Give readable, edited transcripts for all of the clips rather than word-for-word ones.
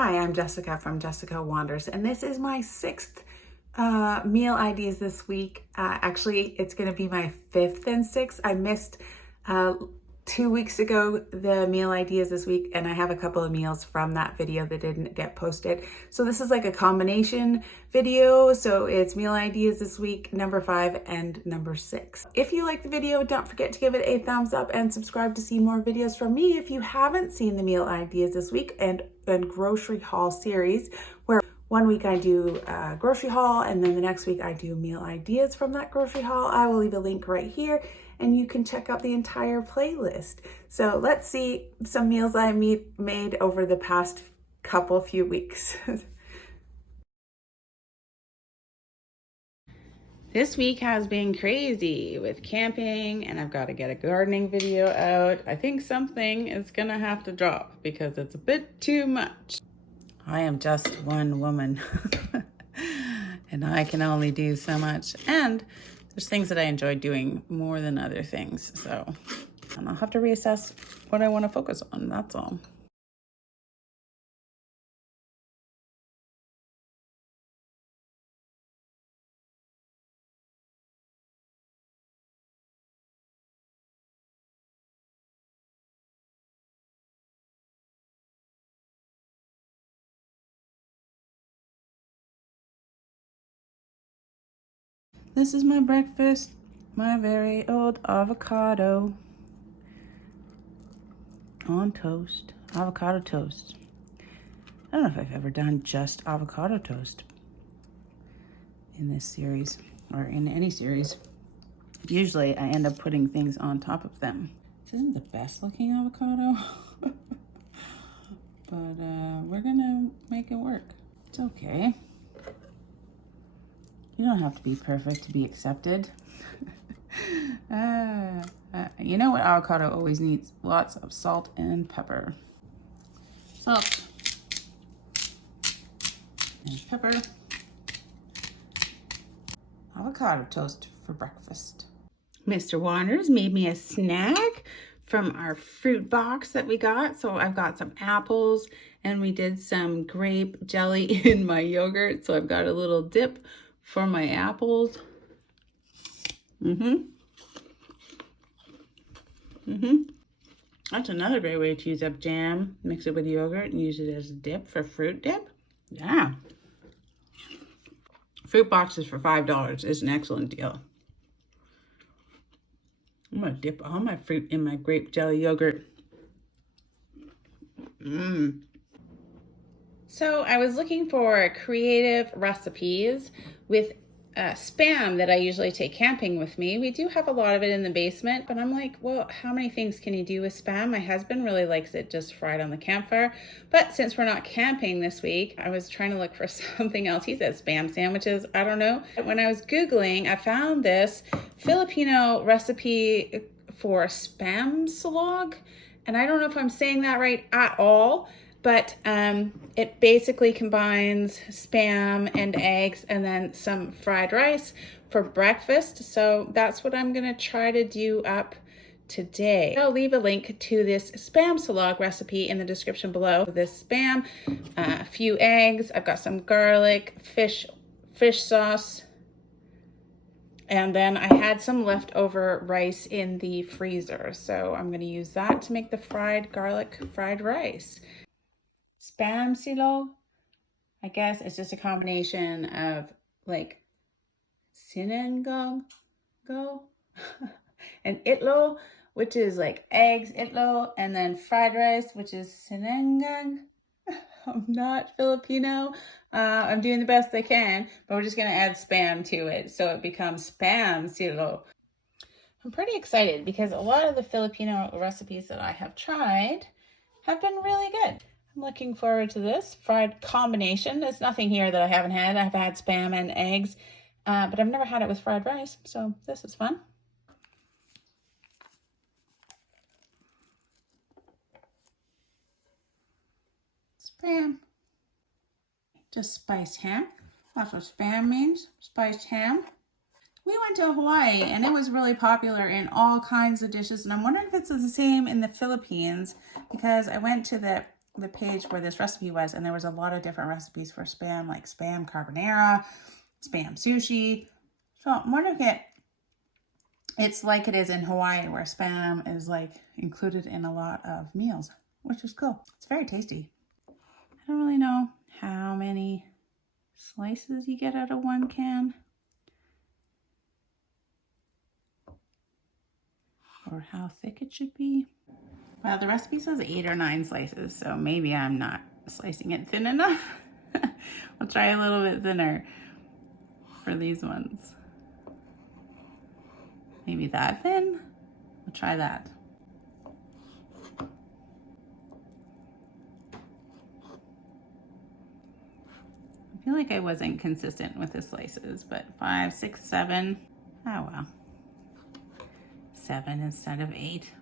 Hi, I'm Jessica from Jessica Wanders, and this is my sixth meal ideas this week. Actually, it's going to be my fifth and sixth. I missed 2 weeks ago the meal ideas this week, and I have a couple of meals from that video that didn't get posted. So this is like a combination video. So it's meal ideas this week, number 5 and number 6. If you like the video, don't forget to give it a thumbs up and subscribe to see more videos from me. If you haven't seen the meal ideas this week and grocery haul series, where one week I do a grocery haul and then the next week I do meal ideas from that grocery haul, I will leave a link right here and you can check out the entire playlist. So let's see some meals I made over the past few weeks. This week has been crazy with camping, and I've got to get a gardening video out. I think something is gonna have to drop because it's a bit too much. I am just one woman and I can only do so much. And there's things that I enjoy doing more than other things. So I'll have to reassess what I want to focus on, that's all. This is my breakfast, my very old avocado on toast, avocado toast. I don't know if I've ever done just avocado toast in this series or in any series. Usually I end up putting things on top of them. This isn't the best looking avocado, but we're gonna make it work. It's okay. You don't have to be perfect to be accepted. You know what avocado always needs? Lots of salt and pepper. Salt and pepper. Avocado toast for breakfast. Mr. Wanders made me a snack from our fruit box that we got. So I've got some apples and we did some grape jelly in my yogurt. So I've got a little dip for my apples. That's another great way to use up jam. Mix it with yogurt and use it as a dip for fruit dip. Yeah. Fruit boxes for $5 is an excellent deal. I'm gonna dip all my fruit in my grape jelly yogurt. So I was looking for creative recipes with Spam that I usually take camping with me. We do have a lot of it in the basement, but I'm like, well, how many things can you do with Spam? My husband really likes it just fried on the campfire. But since we're not camping this week, I was trying to look for something else. He said Spam sandwiches, I don't know. When I was Googling, I found this Filipino recipe for Spam slog. And I don't know if I'm saying that right at all, but it basically combines Spam and eggs and then some fried rice for breakfast. So that's what I'm gonna try to do up today. I'll leave a link to this Spam salad recipe in the description below. This Spam, a few eggs, I've got some garlic, fish sauce, and then I had some leftover rice in the freezer. So I'm gonna use that to make the garlic fried rice. Spam silog, I guess it's just a combination of like sinangog and itlo, which is like eggs, itlo, and then fried rice, which is sinangag. I'm not Filipino. I'm doing the best I can, but we're just gonna add Spam to it so it becomes Spam silog. I'm pretty excited because a lot of the Filipino recipes that I have tried have been really good. I'm looking forward to this fried combination. There's nothing here that I haven't had. I've had Spam and eggs, but I've never had it with fried rice, so this is fun. Spam. Just spiced ham. That's what Spam means, spiced ham. We went to Hawaii and it was really popular in all kinds of dishes, and I'm wondering if it's the same in the Philippines because I went to the the page where this recipe was, and there was a lot of different recipes for Spam, like Spam carbonara, Spam sushi. So I'm wondering if it's like it is in Hawaii, where Spam is like included in a lot of meals, which is cool. It's very tasty. I don't really know how many slices you get out of one can, or how thick it should be. Well, the recipe says 8 or 9 slices, so maybe I'm not slicing it thin enough. I'll try a little bit thinner for these ones. Maybe that thin? I'll try that. I feel like I wasn't consistent with the slices, but 5, 6, 7. Oh well. 7 instead of 8.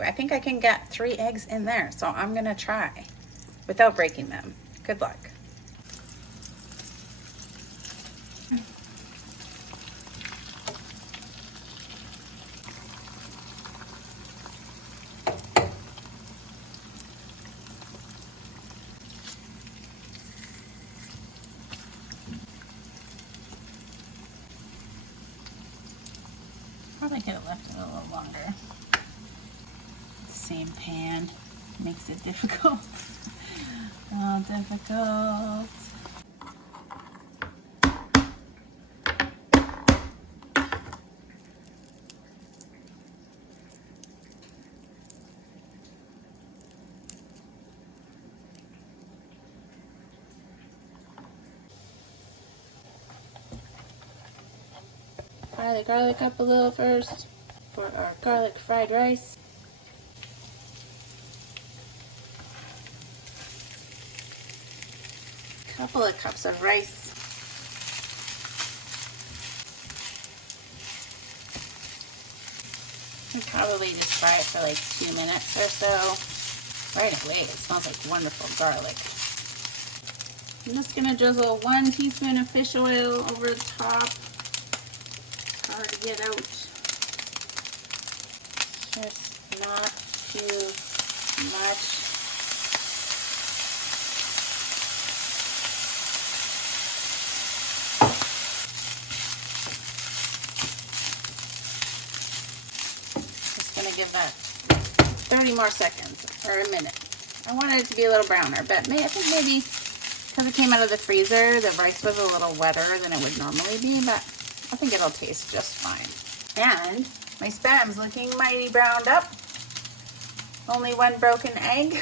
I think I can get 3 eggs in there, so I'm gonna try without breaking them. Good luck. Probably could have left it a little longer. Same pan makes it difficult. Oh, difficult. Fry the garlic up a little first for our garlic fried rice. Couple of cups of rice. And probably just fry it for like 2 minutes or so. Right away, it smells like wonderful garlic. I'm just gonna drizzle 1 teaspoon of fish oil over the top. Hard to get out. Just not too much. Give that 30 more seconds or a minute. I wanted it to be a little browner, but I think maybe because it came out of the freezer, the rice was a little wetter than it would normally be, but I think it'll taste just fine. And my Spam's looking mighty browned up. Only 1 broken egg.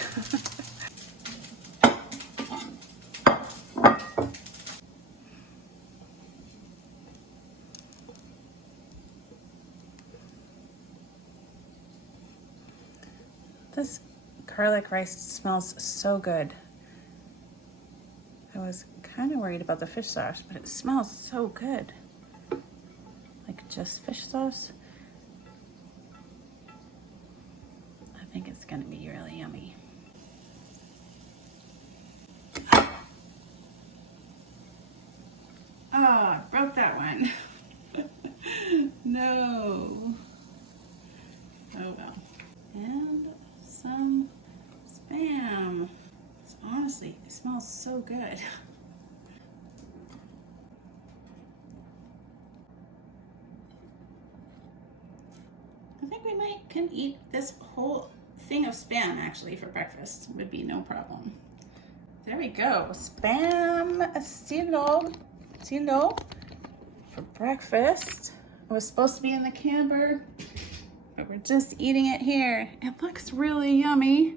This garlic rice smells so good. I was kind of worried about the fish sauce, but it smells so good. Like just fish sauce. I think it's gonna be really yummy. Oh, I broke that one. No. Oh well. And some Spam. Honestly, it smells so good. I think we can eat this whole thing of Spam actually for breakfast. Would be no problem. There we go. Spam silo for breakfast. It was supposed to be in the camper, but we're just eating it here. It looks really yummy.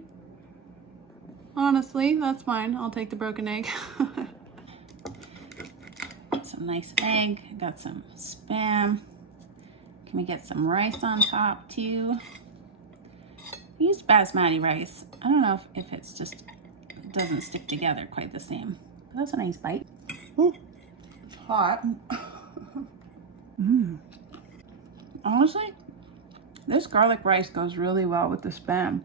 Honestly, that's fine. I'll take the broken egg. Some nice egg. Got some Spam. Can we get some rice on top too? We used basmati rice. I don't know if it's just, it doesn't stick together quite the same. But that's a nice bite. Ooh, it's hot. Honestly, This garlic rice goes really well with the Spam.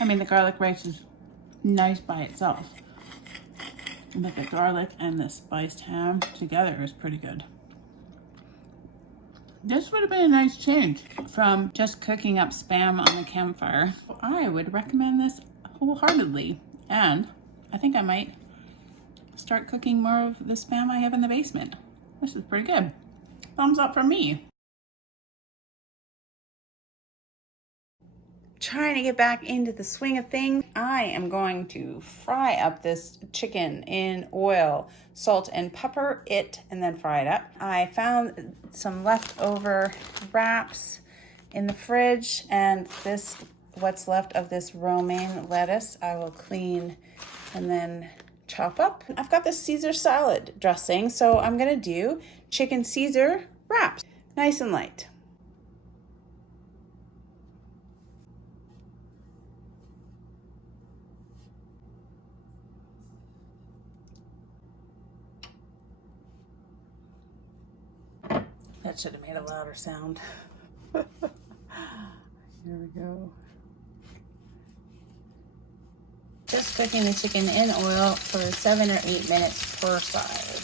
I mean, the garlic rice is nice by itself, but the garlic and the spiced ham together is pretty good. This would have been a nice change from just cooking up Spam on the campfire. I would recommend this wholeheartedly, and I think I might start cooking more of the Spam I have in the basement. This is pretty good. Thumbs up from me. Trying to get back into the swing of things. I am going to fry up this chicken in oil, salt and pepper it, and then fry it up. I found some leftover wraps in the fridge, and this, what's left of this romaine lettuce, I will clean and then chop up. I've got this Caesar salad dressing, so I'm gonna do chicken Caesar wraps, nice and light. That should have made a louder sound. Here we go. Just cooking the chicken in oil for 7 or 8 minutes per side.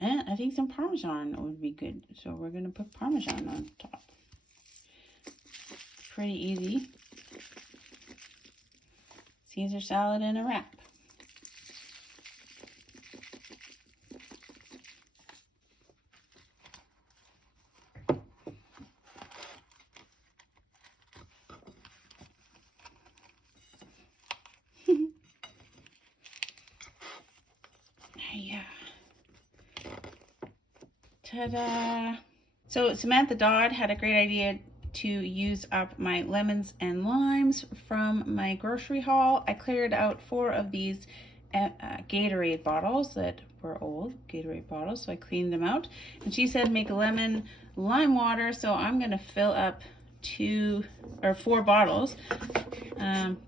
And I think some Parmesan would be good. So we're gonna put Parmesan on top. Pretty easy. Caesar salad in a wrap. Yeah. Ta-da! So Samantha Dodd had a great idea to use up my lemons and limes from my grocery haul. I cleared out 4 of these Gatorade bottles that were old Gatorade bottles, so I cleaned them out. And she said make lemon lime water, so I'm gonna fill up 4 bottles.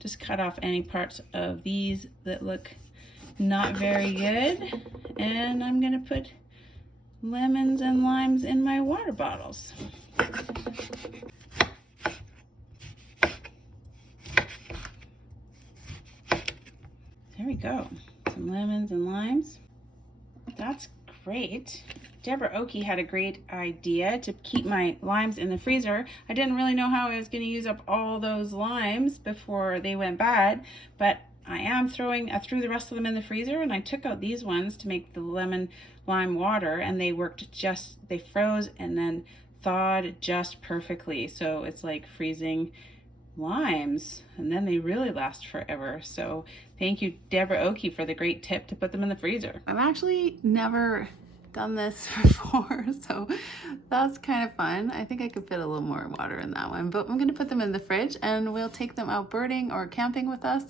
Just cut off any parts of these that look not very good, and I'm gonna put lemons and limes in my water bottles. There we go, some lemons and limes. That's great. Deborah Oakey had a great idea to keep my limes in the freezer. I didn't really know how I was going to use up all those limes before they went bad, but I am threw the rest of them in the freezer, and I took out these ones to make the lemon lime water, and they froze and then thawed just perfectly. So it's like freezing limes, and then they really last forever. So thank you, Deborah Oakey, for the great tip to put them in the freezer. I've actually never done this before, so that's kind of fun. I think I could fit a little more water in that one, but I'm going to put them in the fridge, and we'll take them out birding or camping with us.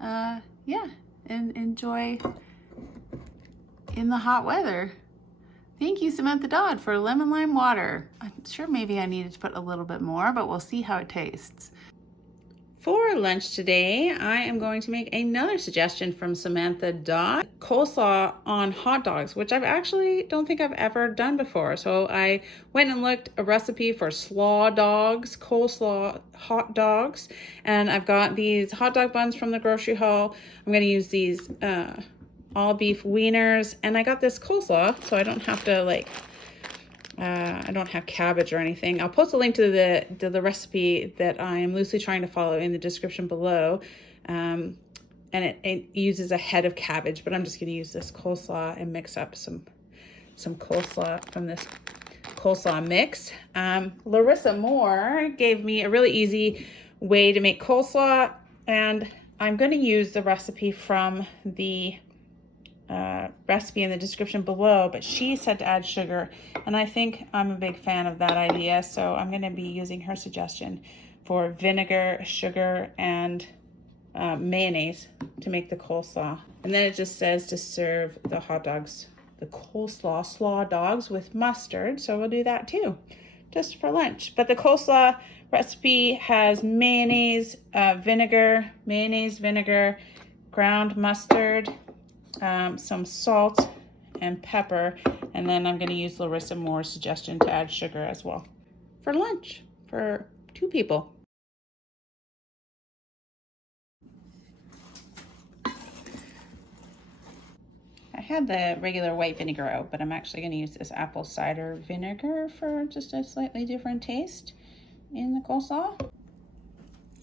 Yeah, and enjoy in the hot weather. Thank you, Samantha Dodd, for lemon lime water. I'm sure maybe I needed to put a little bit more, but we'll see how it tastes. For lunch today, I am going to make another suggestion from Samantha Dodd, coleslaw on hot dogs, which I've actually don't think I've ever done before. So I went and looked a recipe for Slaw Dogs, coleslaw hot dogs, and I've got these hot dog buns from the grocery haul. I'm going to use these all beef wieners, and I got this coleslaw, so I don't have to like, I don't have cabbage or anything. I'll post a link to the recipe that I am loosely trying to follow in the description below. And it uses a head of cabbage, but I'm just gonna use this coleslaw and mix up some coleslaw from this coleslaw mix. Larissa Moore gave me a really easy way to make coleslaw, and I'm going to use the recipe from the recipe in the description below, but she said to add sugar, and I think I'm a big fan of that idea, so I'm going to be using her suggestion for vinegar, sugar, and mayonnaise to make the coleslaw. And then it just says to serve the hot dogs, the coleslaw slaw dogs, with mustard, so we'll do that too, just for lunch. But the coleslaw recipe has mayonnaise, vinegar, ground mustard, some salt and pepper, and then I'm going to use Larissa Moore's suggestion to add sugar as well for lunch for 2 people. I had the regular white vinegar out, but I'm actually going to use this apple cider vinegar for just a slightly different taste in the coleslaw.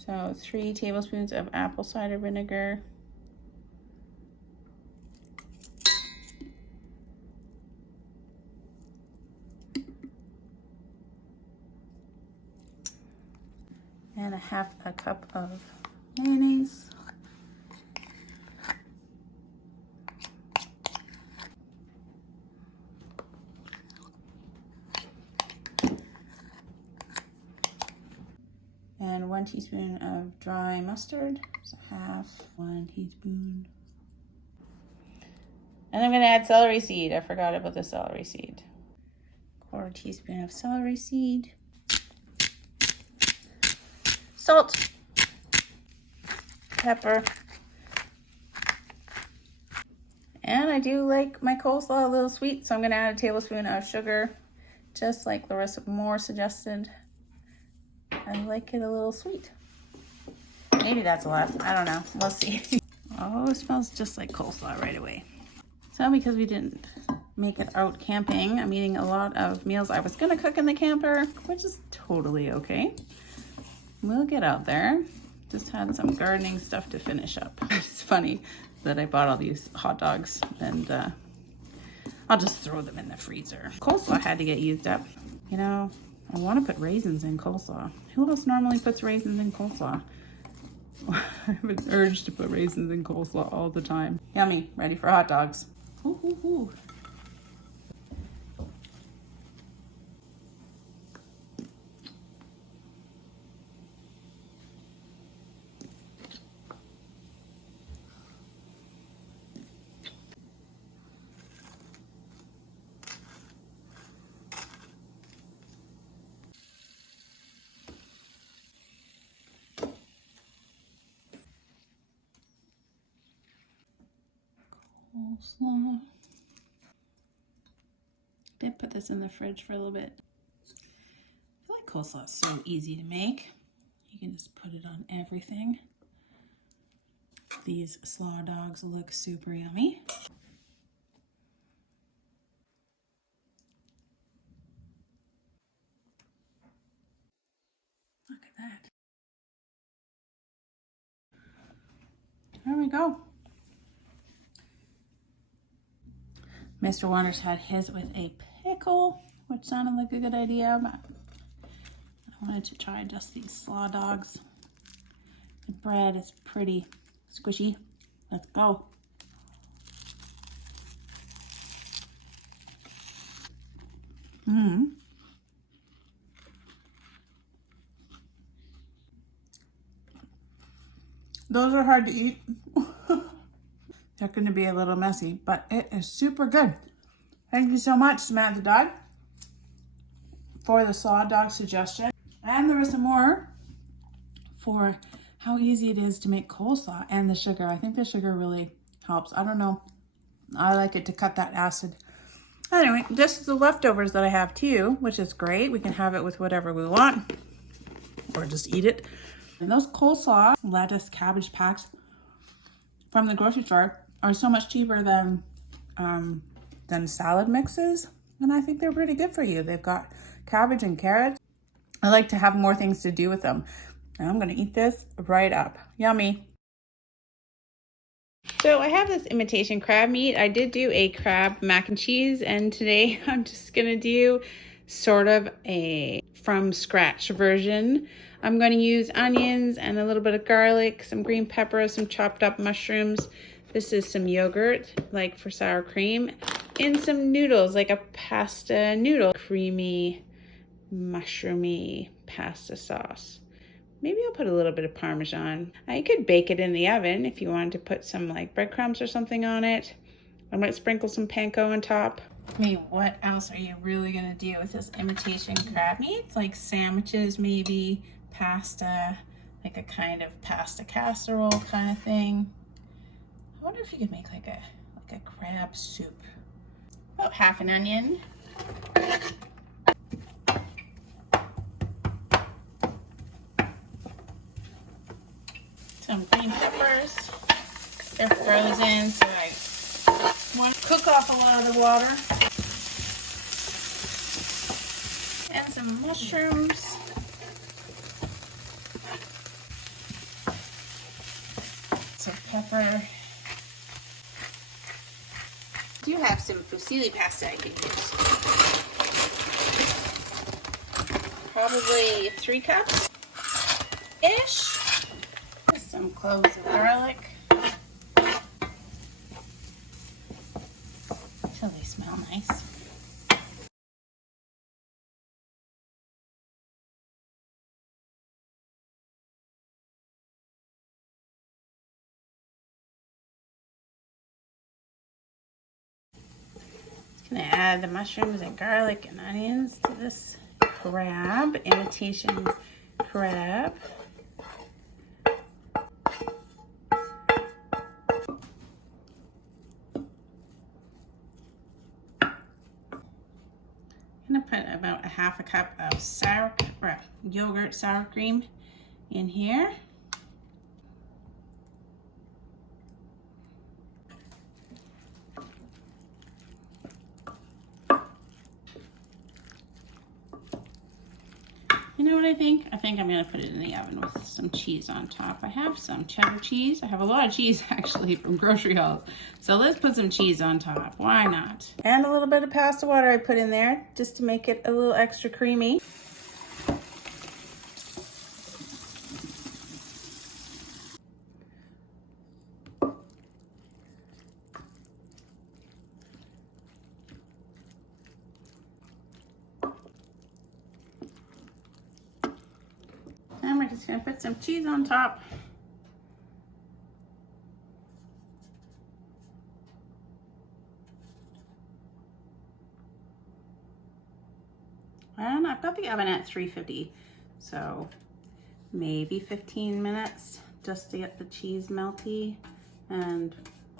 So 3 tablespoons of apple cider vinegar. And a half a cup of mayonnaise. And 1 teaspoon of dry mustard, so half 1 teaspoon. And I'm gonna add celery seed. I forgot about the celery seed. 1/4 teaspoon of celery seed. Salt, pepper. And I do like my coleslaw a little sweet, so I'm gonna add a tablespoon of sugar, just like Larissa Moore suggested. I like it a little sweet. Maybe that's a lot. I don't know. We'll see. Oh, it smells just like coleslaw right away. So because we didn't make it out camping, I'm eating a lot of meals I was going to cook in the camper, which is totally okay. We'll get out there. Just had some gardening stuff to finish up. It's funny that I bought all these hot dogs, and I'll just throw them in the freezer. Coleslaw had to get used up. You know, I want to put raisins in coleslaw. Who else normally puts raisins in coleslaw? I have an urge to put raisins in coleslaw all the time. Yummy, ready for hot dogs. Ooh, ooh, ooh. Coleslaw. Did put this in the fridge for a little bit. I feel like coleslaw is so easy to make. You can just put it on everything. These Slaw Dogs look super yummy. Look at that. There we go. Mr. Wonders had his with a pickle, which sounded like a good idea, but I wanted to try just these Slaw Dogs. The bread is pretty squishy. Let's go. Those are hard to eat. They're going to be a little messy, but it is super good. Thank you so much, Samantha Dog, for the Slaw Dog suggestion, and Larissa Moore for how easy it is to make coleslaw, and the sugar. I think the sugar really helps. I don't know. I like it to cut that acid. Anyway, this is the leftovers that I have too, which is great. We can have it with whatever we want, or just eat it. And those coleslaw, lettuce, cabbage packs from the grocery store are so much cheaper than salad mixes, and I think they're pretty good for you. They've got cabbage and carrots. I like to have more things to do with them. And I'm gonna eat this right up. Yummy. So I have this imitation crab meat. I did do a crab mac and cheese, and today I'm just gonna do sort of a from scratch version. I'm gonna use onions and a little bit of garlic, some green peppers, some chopped up mushrooms. This is some yogurt, like for sour cream, and some noodles, like a pasta noodle, creamy, mushroomy pasta sauce. Maybe I'll put a little bit of Parmesan. You could bake it in the oven if you wanted to put some like breadcrumbs or something on it. I might sprinkle some panko on top. I mean, what else are you really gonna do with this imitation crab meat? Like sandwiches, maybe, pasta, like a kind of pasta casserole kind of thing. I wonder if you could make like a crab soup. About half an onion. Some green peppers. They're frozen, so I want to cook off a lot of the water. And some mushrooms. Some pepper. I do have some fusilli pasta I can use. Probably 3 cups-ish. Some cloves of garlic. Till they smell nice. Just gonna add the mushrooms and garlic and onions to this crab, imitation crab. I'm gonna put about a half a cup of yogurt sour cream in here. You know what I think? I think I'm gonna put it in the oven with some cheese on top. I have some cheddar cheese. I have a lot of cheese actually from grocery hauls. So let's put some cheese on top. Why not? And a little bit of pasta water I put in there just to make it a little extra creamy. And we're just gonna put some cheese on top. And I've got the oven at 350, so maybe 15 minutes just to get the cheese melty and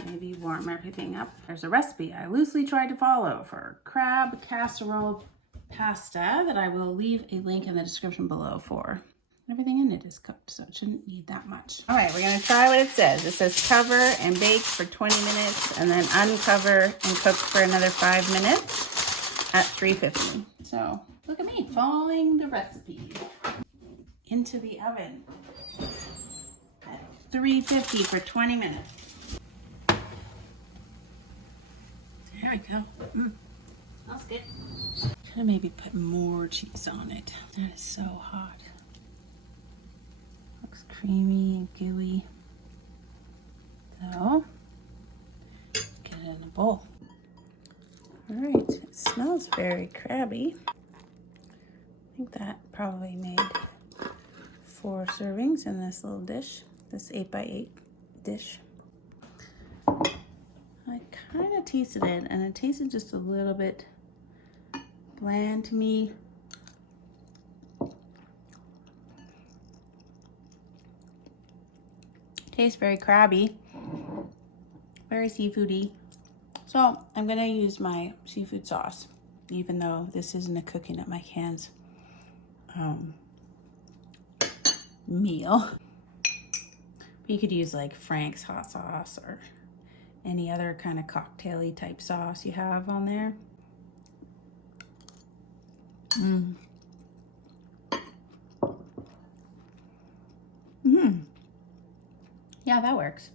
maybe warm everything up. There's a recipe I loosely tried to follow for crab casserole pasta that I will leave a link in the description below for. Everything in it is cooked, so it shouldn't need that much. All right, we're gonna try what it says. It says cover and bake for 20 minutes and then uncover and cook for another 5 minutes at 350. So look at me following the recipe. Into the oven at 350 for 20 minutes. There we go. Smells good. Could have maybe put more cheese on it. That is so hot. Looks creamy and gooey. So, get it in a bowl. All right, it smells very crabby. I think that probably made 4 servings in this little dish, this 8x8 dish. I kind of tasted it, and it tasted just a little bit bland to me. Tastes very crabby, very seafoody. So I'm gonna use my seafood sauce, even though this isn't a cooking at my hands meal. But you could use like Frank's hot sauce, or any other kind of cocktail-y type sauce you have on there. Yeah, that works.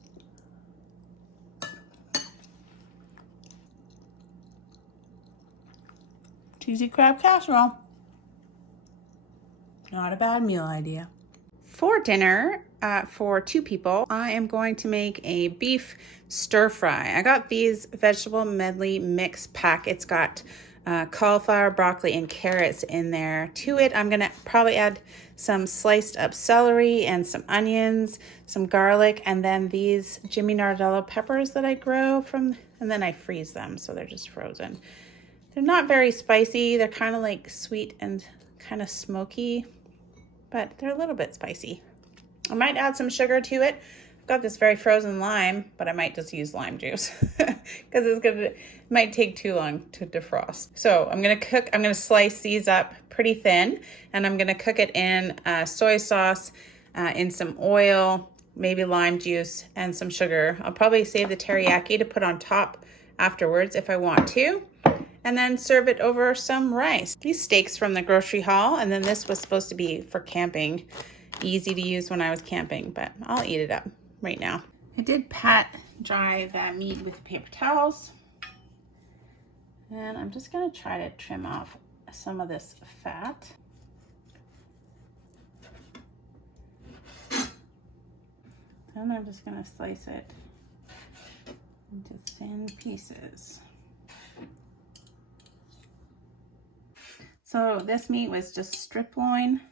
Cheesy crab casserole. Not a bad meal idea. For dinner, for 2 people, I am going to make a beef stir fry. I got these vegetable medley mix pack. It's got cauliflower, broccoli, and carrots in there. To it, I'm gonna probably add some sliced up celery and some onions, some garlic, and then these Jimmy Nardello peppers that I grow from, and then I freeze them, so they're just frozen. They're not very spicy. They're kind of like sweet and kind of smoky, but they're a little bit spicy. I might add some sugar to it. I've got this very frozen lime, but I might just use lime juice because it might take too long to defrost. So I'm gonna slice these up pretty thin, and I'm gonna cook it in soy sauce, in some oil, maybe lime juice, and some sugar. I'll probably save the teriyaki to put on top afterwards if I want to, and then serve it over some rice. These steaks from the grocery haul, and then this was supposed to be for camping. Easy to use when I was camping, but I'll eat it up right now. I did pat dry that meat with paper towels, and I'm just gonna try to trim off some of this fat. And I'm just gonna slice it into thin pieces. So this meat was just strip loin.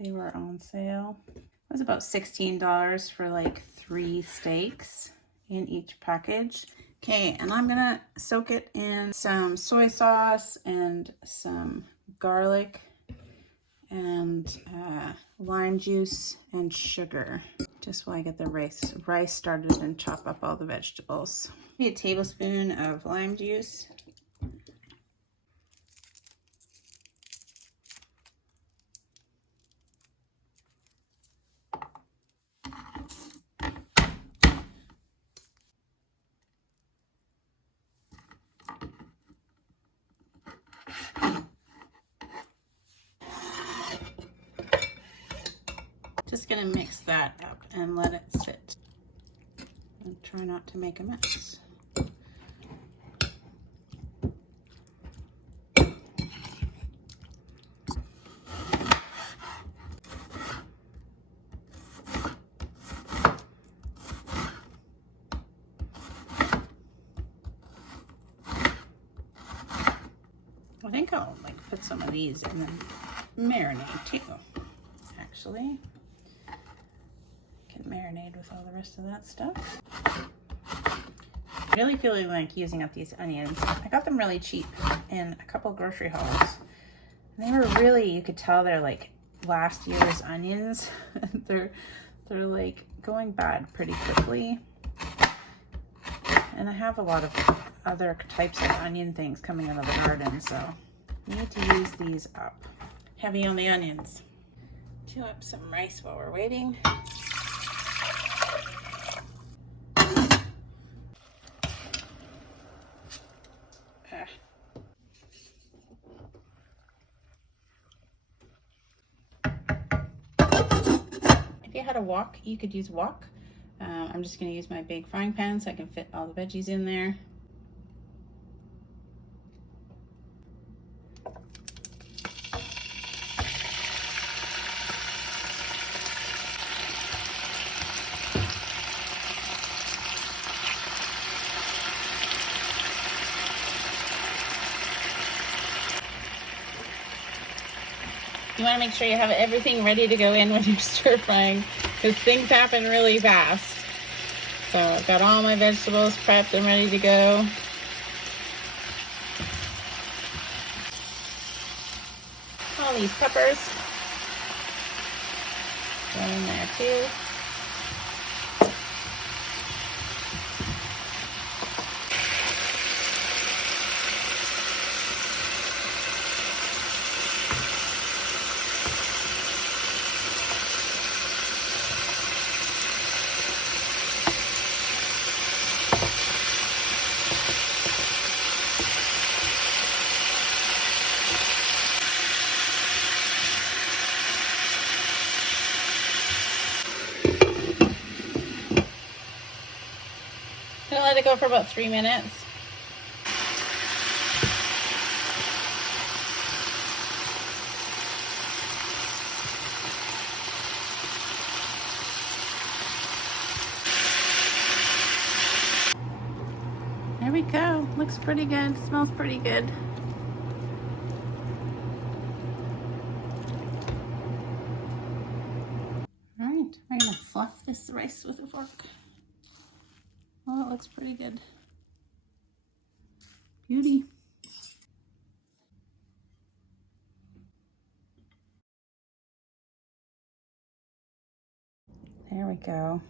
They were on sale. It was about $16 for like 3 steaks in each package. Okay, and I'm gonna soak it in some soy sauce and some garlic and lime juice and sugar, just while I get the rice started and chop up all the vegetables. Maybe a tablespoon of lime juice. Just gonna mix that up and let it sit. And try not to make a mess. I think I'll like put some of these in and marinate too, actually. Can marinate with all the rest of that stuff. Really feeling like using up these onions. I got them really cheap in a couple grocery hauls. And they were really, you could tell they're like last year's onions. they're like going bad pretty quickly. And I have a lot of other types of onion things coming out of the garden, so I need to use these up. Heavy on the onions. Chew up some rice while we're waiting. If you had a wok, you could use wok. I'm just going to use my big frying pan so I can fit all the veggies in there. You want to make sure you have everything ready to go in when you're stir frying, because things happen really fast. So I've got all my vegetables prepped and ready to go. All these peppers go in there too. let it go for about 3 minutes. There we go. Looks pretty good. Smells pretty good. All right, we're gonna fluff this rice with a fork. Oh, it looks pretty good. Beauty. There we go.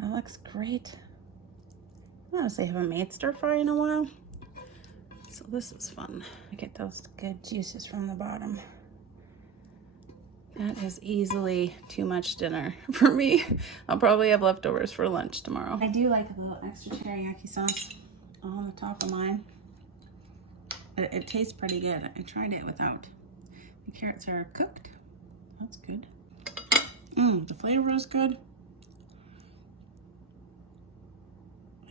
That looks great. I honestly haven't made stir fry in a while, so this is fun. I get those good juices from the bottom. That is easily too much dinner for me. I'll probably have leftovers for lunch tomorrow. I do like a little extra teriyaki sauce on the top of mine. It tastes pretty good. I tried it without. The carrots are cooked. That's good. The flavor is good.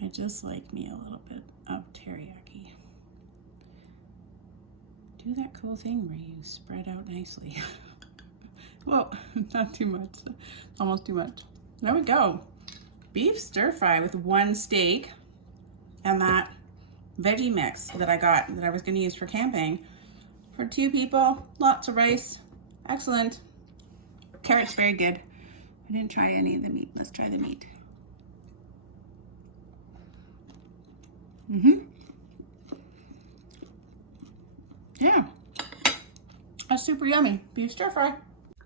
I just like me a little bit of teriyaki. Do that cool thing where you spread out nicely. Well, not too much. Almost too much. There we go. Beef stir fry with 1 steak and that veggie mix that I got that I was going to use for camping. For 2 people, lots of rice. Excellent. Carrots, very good. I didn't try any of the meat. Let's try the meat. Yeah, that's super yummy. Beef stir fry.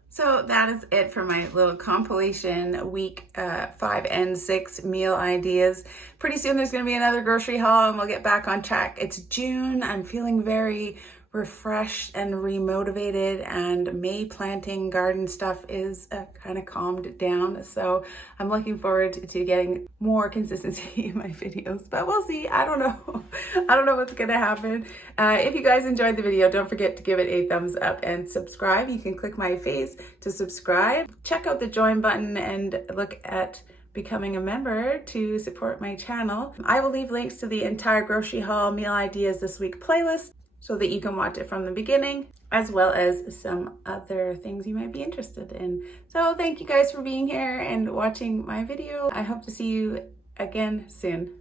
So that is it for my little compilation week 5 and 6 meal ideas. Pretty soon there's going to be another grocery haul and we'll get back on track. It's June. I'm feeling very refreshed and remotivated, and May planting garden stuff is kind of calmed down. So I'm looking forward to getting more consistency in my videos, but we'll see. I don't know. I don't know what's going to happen. If you guys enjoyed the video, don't forget to give it a thumbs up and subscribe. You can click my face to subscribe. Check out the join button and look at becoming a member to support my channel. I will leave links to the entire grocery haul meal ideas this week playlist so that you can watch it from the beginning, as well as some other things you might be interested in. So thank you guys for being here and watching my video. I hope to see you again soon.